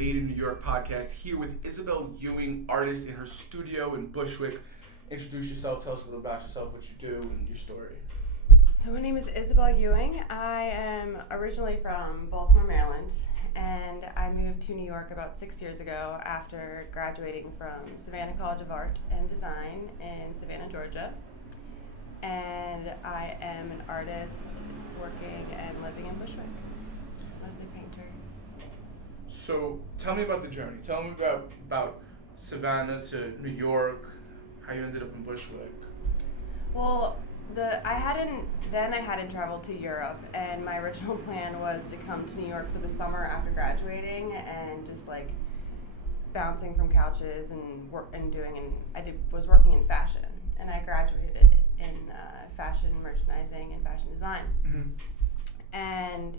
Made in New York podcast here with Isabelle Ewing, artist in her studio in Bushwick. Introduce yourself, tell us a little about yourself, what you do, and your story. So my name is Isabelle Ewing. I am originally from Baltimore, Maryland, and I moved to New York about 6 years ago after graduating from Savannah College of Art and Design in Savannah, Georgia. And I am an artist working and living in Bushwick, mostly painter. So tell me about the journey. Tell me about Savannah to New York, how you ended up in Bushwick. Well, I hadn't traveled to Europe, and my original plan was to come to New York for the summer after graduating and just like bouncing from couches and was working in fashion, and I graduated in fashion merchandising and fashion design. Mm-hmm. And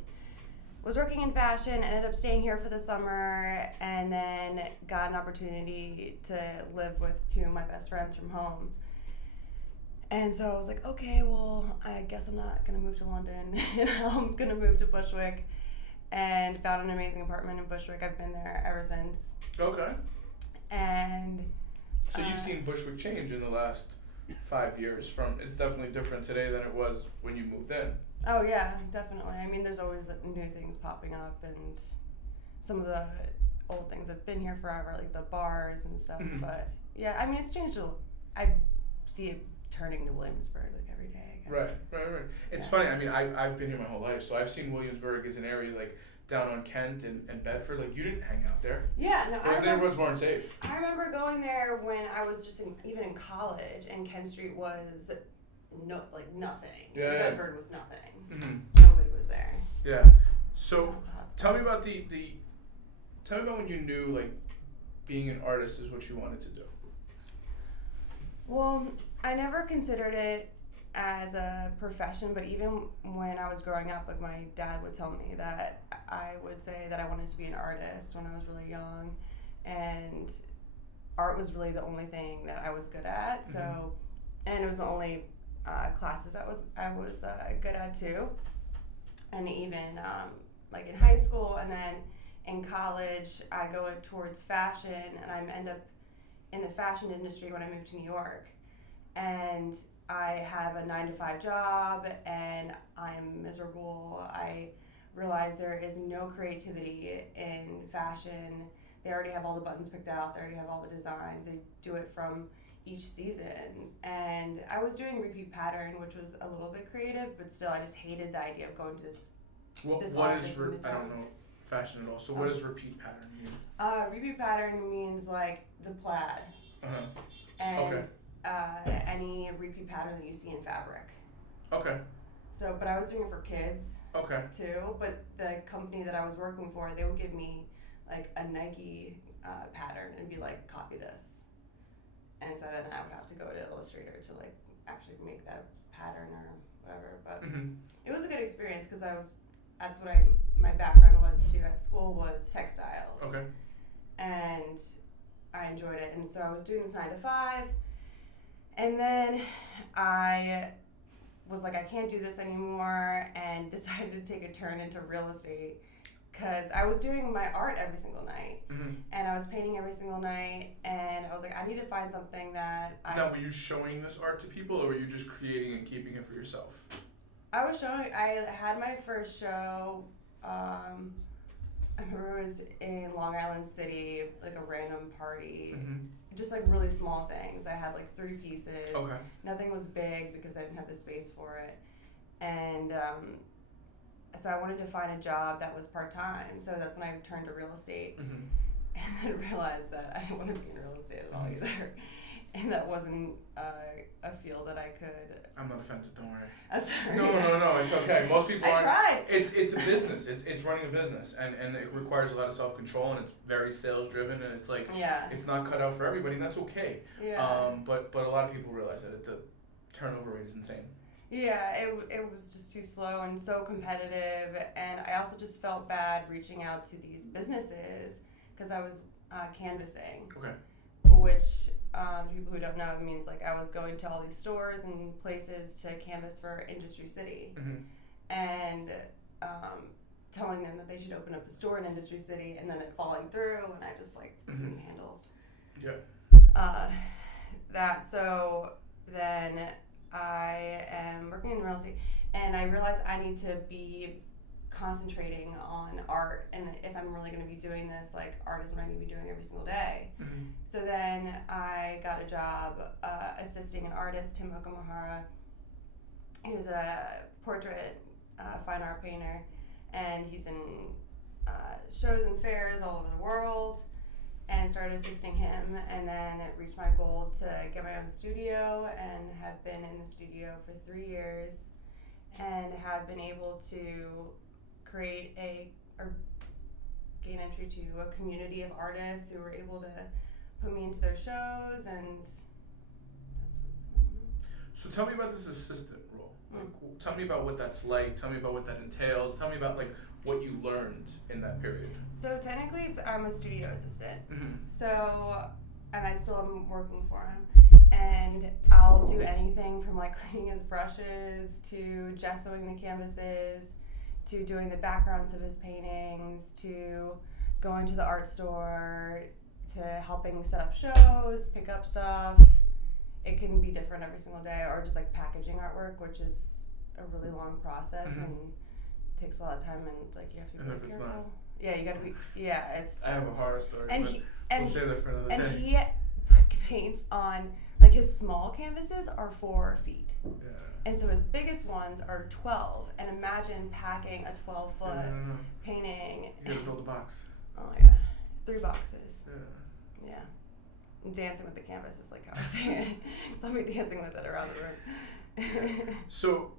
was working in fashion, ended up staying here for the summer, and then got an opportunity to live with two of my best friends from home. And so I was like, okay, well, I guess I'm not going to move to London. I'm going to move to Bushwick, and found an amazing apartment in Bushwick. I've been there ever since. Okay. And so you've seen Bushwick change in the last 5 years. It's definitely different today than it was when you moved in. Oh yeah, definitely. I mean, there's always new things popping up, and some of the old things have been here forever, like the bars and stuff. Mm-hmm. But yeah, I mean, it's changed. I see it turning to Williamsburg like every day, I guess. Right. It's funny. I mean, I've been here my whole life, so I've seen Williamsburg as an area like down on Kent and Bedford. Like, you didn't hang out there. Yeah, no. Those neighborhoods weren't safe. I remember going there when I was just even in college, and Kent Street was nothing. Yeah. Bedford was nothing. Mm-hmm. Nobody was there. Yeah. So tell me about tell me about when you knew like being an artist is what you wanted to do. Well, I never considered it as a profession, but even when I was growing up, like my dad would tell me that I would say that I wanted to be an artist when I was really young, and art was really the only thing that I was good at. So, Mm-hmm. and it was the only classes I was good at too, and even like in high school and then in college, I go towards fashion, and I end up in the fashion industry when I moved to New York. And I have a 9-to-5 job, and I'm miserable. I realize there is no creativity in fashion. They already have all the buttons picked out. They already have all the designs. They do it from each season. And I was doing repeat pattern, which was a little bit creative, but still I just hated the idea of going to this office I don't know fashion at all. So what does repeat pattern mean? Repeat pattern means like the plaid. Uh-huh. And Okay. Any repeat pattern that you see in fabric. Okay. So, but I was doing it for kids Okay. too. But the company that I was working for, they would give me like a Nike pattern and be like, copy this. And so then I would have to go to Illustrator to like actually make that pattern or whatever. But Mm-hmm. it was a good experience because that's what my background was too at school, was textiles. Okay. And I enjoyed it. And so I was doing this 9-to-5. And then I was like, I can't do this anymore, and decided to take a turn into real estate because I was doing my art every single night. Mm-hmm. And I was painting every single night, and I was like, I need to find something that Now, were you showing this art to people, or were you just creating and keeping it for yourself? I was showing. I had my first show. I remember it was in Long Island City, like a random party. Mm-hmm. Just like really small things. I had like 3 pieces. Okay. Nothing was big because I didn't have the space for it. And so I wanted to find a job that was part-time. So that's when I turned to real estate. Mm-hmm. And then realized that I didn't want to be in real estate at all either. And that wasn't a field that I could. I'm not offended, don't worry. I'm sorry. No, it's okay. Most people I aren't. tried. It's a business. It's running a business, and it requires a lot of self-control, and it's very sales-driven, and it's like, Yeah. it's not cut out for everybody, and that's okay. Yeah. But a lot of people realize that the turnover rate is insane. Yeah, it was just too slow and so competitive, and I also just felt bad reaching out to these businesses because I was canvassing. Okay. Which people who don't know, it means like I was going to all these stores and places to canvas for Industry City. Mm-hmm. And telling them that they should open up a store in Industry City and then it falling through, and I just like couldn't handle that. So then I am working in real estate, and I realized I need to be concentrating on art, and if I'm really going to be doing this, like, art is what I need to be doing every single day. So then I got a job assisting an artist, Tim Okamahara. He was a portrait fine art painter, and he's in shows and fairs all over the world, and started assisting him, and then it reached my goal to get my own studio, and have been in the studio for 3 years, and have been able to create or gain entry to a community of artists who were able to put me into their shows, and that's what's been going on. So tell me about this assistant role. Like, tell me about what that's like. Tell me about what that entails. Tell me about like what you learned in that period. So technically, I'm a studio assistant. So, and I still am working for him. And I'll do anything from like cleaning his brushes to gessoing the canvases, to doing the backgrounds of his paintings, to going to the art store, to helping set up shows, pick up stuff. It can be different every single day, or just like packaging artwork, which is a really long process and takes a lot of time, and like you have to be really careful. Yeah, you gotta be. Yeah, it's. I have a horror story. And we'll save that for another day. And he paints on, like, his small canvases are 4 feet. Yeah. And so his biggest ones are 12. And imagine packing a 12-foot painting. You gotta build a box. Oh my god. 3 boxes. Yeah. Dancing with the canvas is like how I say it. I'll be dancing with it around the room. So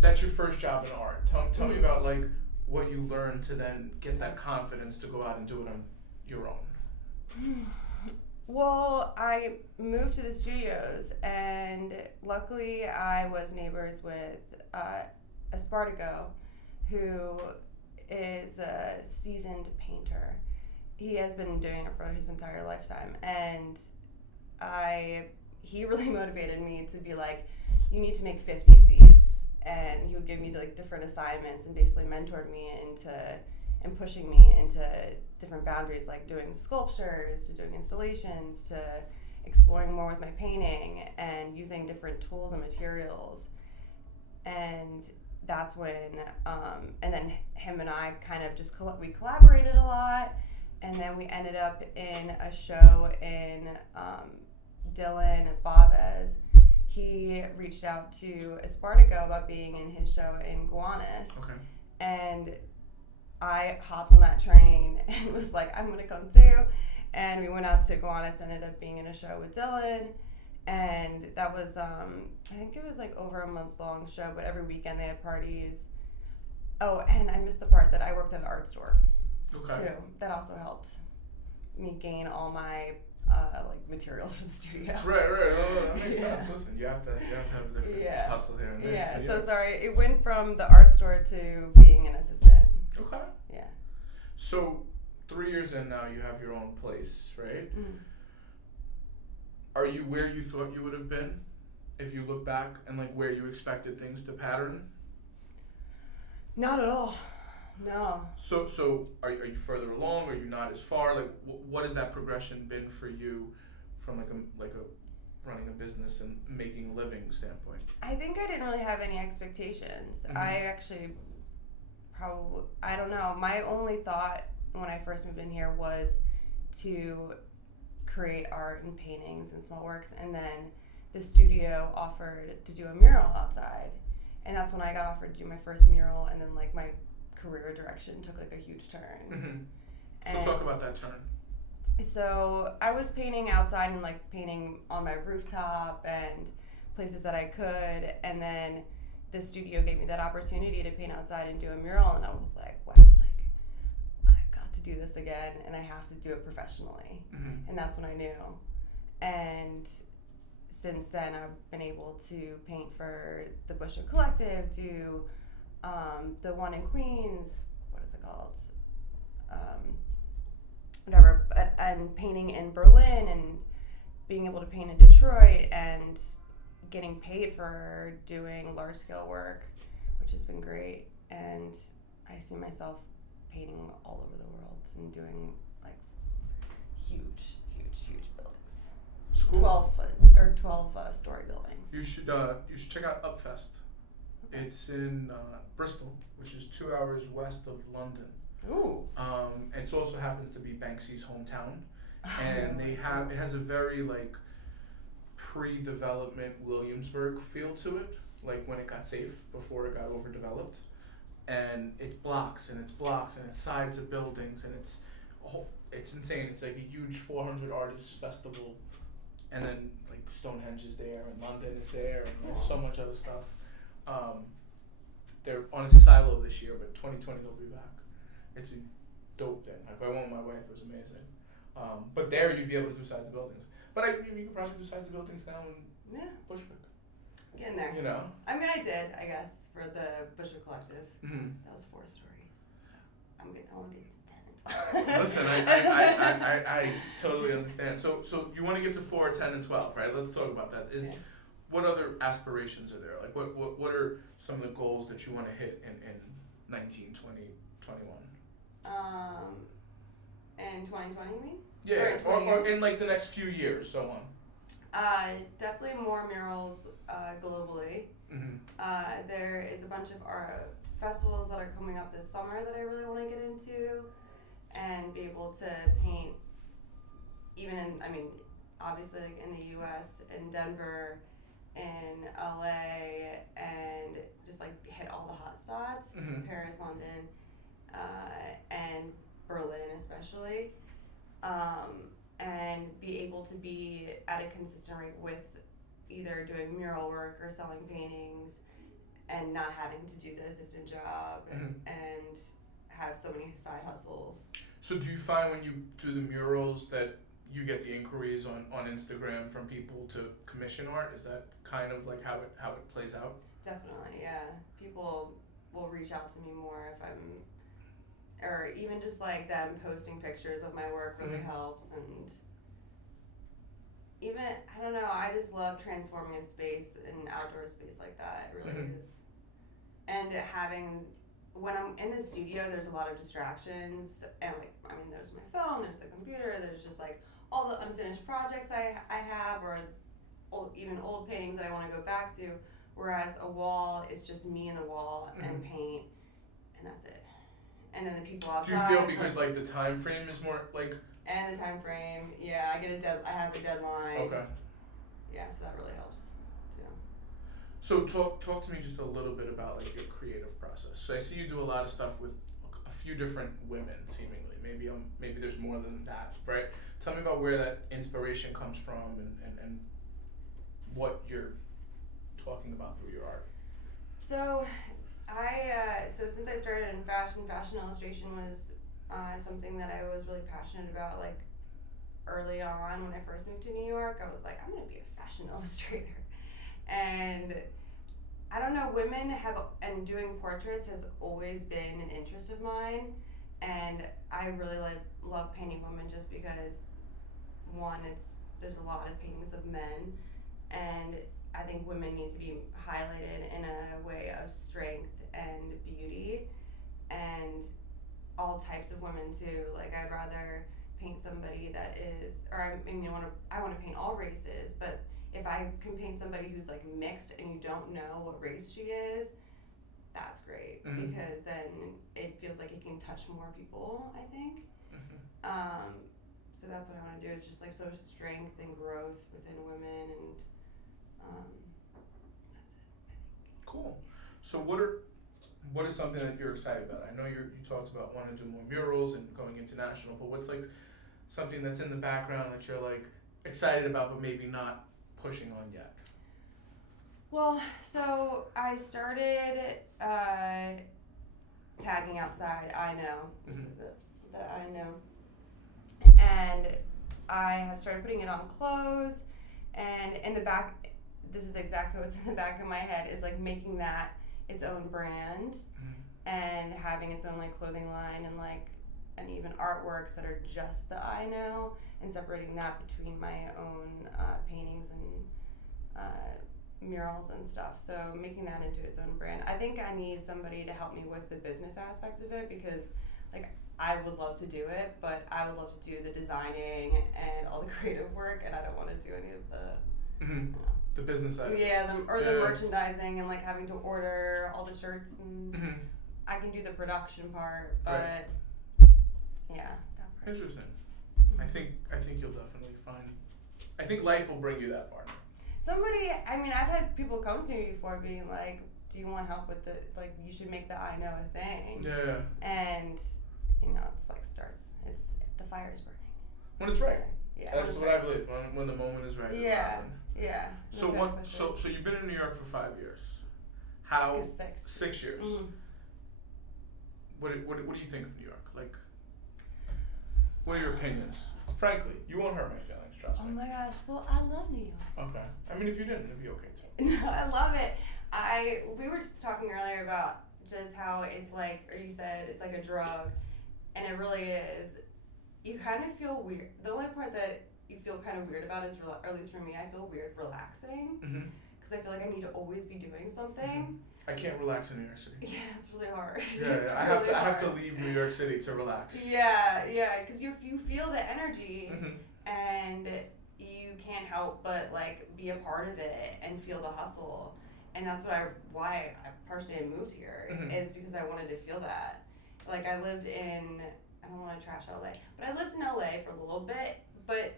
that's your first job in art. Tell me about like what you learned to then get that confidence to go out and do it on your own. Well, I moved to the studios, and luckily I was neighbors with Espartago, who is a seasoned painter. He has been doing it for his entire lifetime, and he really motivated me to be like, you need to make 50 of these, and he would give me like different assignments and basically mentored me and pushing me into different boundaries, like doing sculptures, to doing installations, to exploring more with my painting and using different tools and materials. And that's when, and then him and I kind of just, we collaborated a lot, and then we ended up in a show in Dylan Baves. He reached out to Espartago about being in his show in Gowanus. Okay. And I hopped on that train and was like, I'm going to come too. And we went out to Gowanus, ended up being in a show with Dylan. And that was, I think it was like over a month-long show, but every weekend they had parties. Oh, and I missed the part that I worked at an art store too. That also helped me gain all my like materials for the studio. Right. Oh, that makes sense. Listen, you have to have a different hustle here and there. Yeah. So sorry, it went from the art store to being an assistant. Okay. Yeah. So 3 years in now, you have your own place, right? Mm-hmm. Are you where you thought you would have been if you look back, and like where you expected things to pattern? Not at all. No. So are you further along? Are you not as far? Like, what has that progression been for you, from like a running a business and making a living standpoint? I think I didn't really have any expectations. Mm-hmm. I actually I don't know. My only thought when I first moved in here was to create art and paintings and small works, and then the studio offered to do a mural outside, and that's when I got offered to do my first mural, and then like my career direction took like a huge turn. So talk about that turn. So I was painting outside and like painting on my rooftop and places that I could, and then the studio gave me that opportunity to paint outside and do a mural, and I was like, wow, like I've got to do this again, and I have to do it professionally. And that's when I knew. And since then I've been able to paint for the Bushwick Collective, do the one in Queens, what is it called? Whatever, and painting in Berlin, and being able to paint in Detroit, and getting paid for doing large scale work, which has been great. And I see myself painting all over the world and doing like huge buildings. It's cool. 12 story buildings. You should check out Upfest. Okay. It's in Bristol, which is 2 hours west of London. Ooh. It also happens to be Banksy's hometown, and it has a very like pre-development Williamsburg feel to it, like when it got safe before it got overdeveloped, and it's blocks and it's sides of buildings, and it's insane. It's like a huge 400 artists festival, and then like Stonehenge is there and London is there, and there's so much other stuff. They're on a silo this year, but 2020 they'll be back. It's a dope thing. Like I went with my wife, it was amazing. But there you'd be able to do sides of buildings. But you could probably do sides of buildings down in Bushwick. Getting there. You know? I mean, I did, I guess, for the Bushwick Collective. Mm-hmm. That was 4 stories. I'm only getting to 10 and 12. Listen, I totally understand. So you want to get to 4, 10, and 12, right? Let's talk about that. What other aspirations are there? Like what are some of the goals that you want to hit in 19, 20, 21? In 2020, you mean? Yeah, or in like the next few years, so on. Definitely more murals globally. Mm-hmm. There is a bunch of festivals that are coming up this summer that I really want to get into and be able to paint obviously like in the US, in Denver, in LA, and just like hit all the hot spots, mm-hmm. Paris, London, and Berlin especially, and be able to be at a consistent rate with either doing mural work or selling paintings and not having to do the assistant job mm-hmm. and have so many side hustles. So do you find when you do the murals that you get the inquiries on Instagram from people to commission art? Is that kind of like how it plays out? Definitely, yeah. People will reach out to me more if or even just like them posting pictures of my work really mm-hmm. helps. And even, I don't know, I just love transforming a space, an outdoor space like that. It really mm-hmm. is. And when I'm in the studio, there's a lot of distractions, and there's my phone, there's the computer, there's just like all the unfinished projects I have, or even old paintings that I want to go back to, whereas a wall is just me and the wall mm-hmm. and paint, and that's it. And then the people outside. Do you feel because like the time frame is more like? And the time frame, yeah, I have a deadline. Okay. Yeah, so that really helps too. So talk to me just a little bit about like your creative process. So I see you do a lot of stuff with a few different women, seemingly. Maybe there's more than that, right? Tell me about where that inspiration comes from and what you're talking about through your art. So since I started in fashion illustration was something that I was really passionate about. Like early on when I first moved to New York, I was like, I'm gonna be a fashion illustrator. And I don't know, and doing portraits has always been an interest of mine. And I really love painting women just because, one, there's a lot of paintings of men, and I think women need to be highlighted in a way of strength and beauty, and all types of women too. Like I'd rather paint somebody that is, or I want to paint all races, but if I can paint somebody who's like mixed and you don't know what race she is, that's great mm-hmm. because then it feels like it can touch more people, I think. Mm-hmm. So that's what I want to do, is just like sort of strength and growth within women, and that's it, I think. Cool. So what is something that you're excited about? I know you talked about wanting to do more murals and going international, but what's like something that's in the background that you're like excited about but maybe not pushing on yet? Well, so I started tagging outside. I know mm-hmm. the I know, and I have started putting it on clothes. And in the back, this is exactly what's in the back of my head, is like making that its own brand mm-hmm. and having its own like clothing line and even artworks that are just the I know, and separating that between my own paintings and murals and stuff. So making that into its own brand. I think I need somebody to help me with the business aspect of it, because like I would love to do it, but I would love to do the designing and all the creative work, and I don't want to do any of the Mm-hmm. you know, The business side. the merchandising and like having to order all the shirts, and Mm-hmm. I can do the production part, but Right. yeah, that part. Interesting. I think you'll definitely find. I think life will bring you that partner. Somebody, I mean, I've had people come to me before being like, do you want help with the, like, you should make the I know a thing. Yeah. And, you know, it's like it's, the fire is burning. When it's right. Yeah. That's what I believe. When the moment is right. Yeah. Yeah. So Okay, what? for sure. So you've been in New York for 5 years. How? 6. 6 years. Mm. What do you think of New York? Like, what are your opinions? Frankly, you won't hurt my feelings. Trust Oh me. my gosh. Well, I love New York. Okay. I mean, if you didn't, it'd be okay too. No, I love it. We were just talking earlier about just how it's like, or you said it's like a drug, and it really is. You kind of feel weird. The only part that you feel kind of weird about is, or at least for me, I feel weird relaxing, because I feel like I need to always be doing something. I can't relax in New York City. Yeah, it's really hard. Yeah, It's I really have to hard. leave New York City to relax. Yeah, because you feel the energy, Mhm. and you can't help but like be a part of it and feel the hustle. And that's why I partially moved here, Mhm. is because I wanted to feel that. Like I lived in, I don't want to trash LA, but I lived in LA for a little bit, but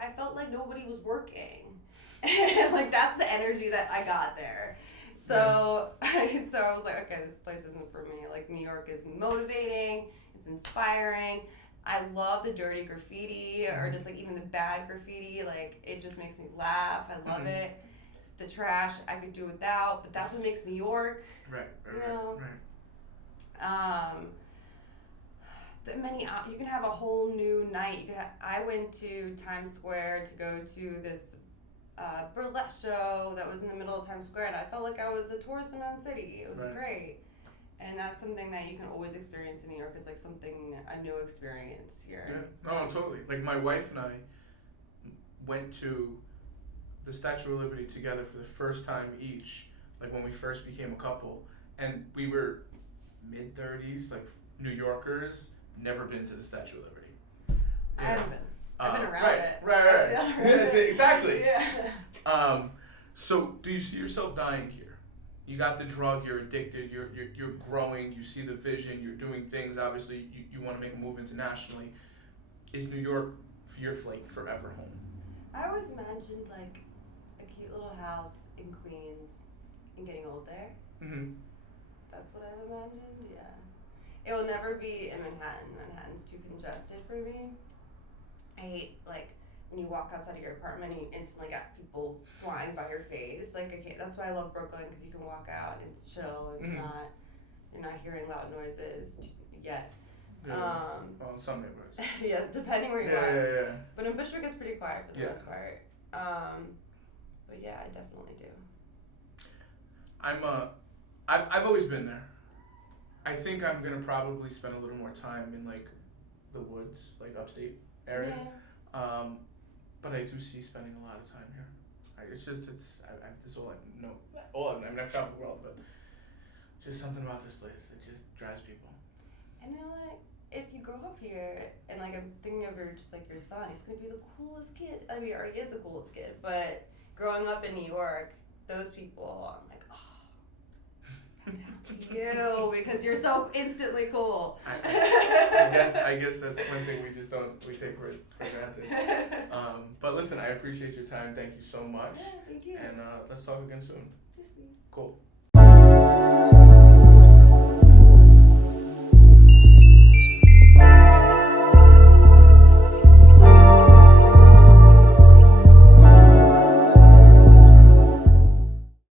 I felt like nobody was working. Like that's the energy that I got there. So so I was like, okay, this place isn't for me. Like New York is motivating, it's inspiring. I love the dirty graffiti, or just like even the bad graffiti. Like it just makes me laugh. I love it. The trash I could do without, but that's what makes New York. Right. You know? You can have a whole new night. I went to Times Square to go to this burlesque show that was in the middle of Times Square, and I felt like I was a tourist in my own city. It was great. And that's something that you can always experience in New York. Is like a new experience here. Yeah. No, totally. Like my wife and I went to the Statue of Liberty together for the first time each, like when we first became a couple, and we were mid-30s, like New Yorkers, never been to the Statue of Liberty. I haven't been. I've been around it. Right. Yeah, exactly. Yeah. So do you see yourself dying here? You got the drug, you're addicted, you're growing, you see the vision, you're doing things, obviously you want to make a move internationally. Is New York your like forever home? I always imagined like a cute little house in Queens and getting old there. Mm-hmm. That's what I've imagined, yeah. It will never be in Manhattan. Manhattan's too congested for me. I hate like when you walk outside of your apartment and you instantly got people flying by your face. Like I can't. That's why I love Brooklyn, because you can walk out and it's chill. It's you're not hearing loud noises yet. Yeah. Well, in some neighborhoods. Yeah, depending where you are. Yeah. But in Bushwick it's pretty quiet for the most part. But yeah, I definitely do. I've always been there. I think I'm gonna probably spend a little more time in like the woods, like upstate area. Yeah. But I do see spending a lot of time here. It's I've traveled the world, but just something about this place, it just drives people. And you know what? If you grow up here, and like I'm thinking of your son, he's gonna be the coolest kid. I mean, he already is the coolest kid, but growing up in New York, those people, I'm like, oh, down to you, because you're so instantly cool. I guess that's one thing we take for granted. But listen, I appreciate your time. Thank you so much. Yeah, thank you. And let's talk again soon. Yes, please. Cool.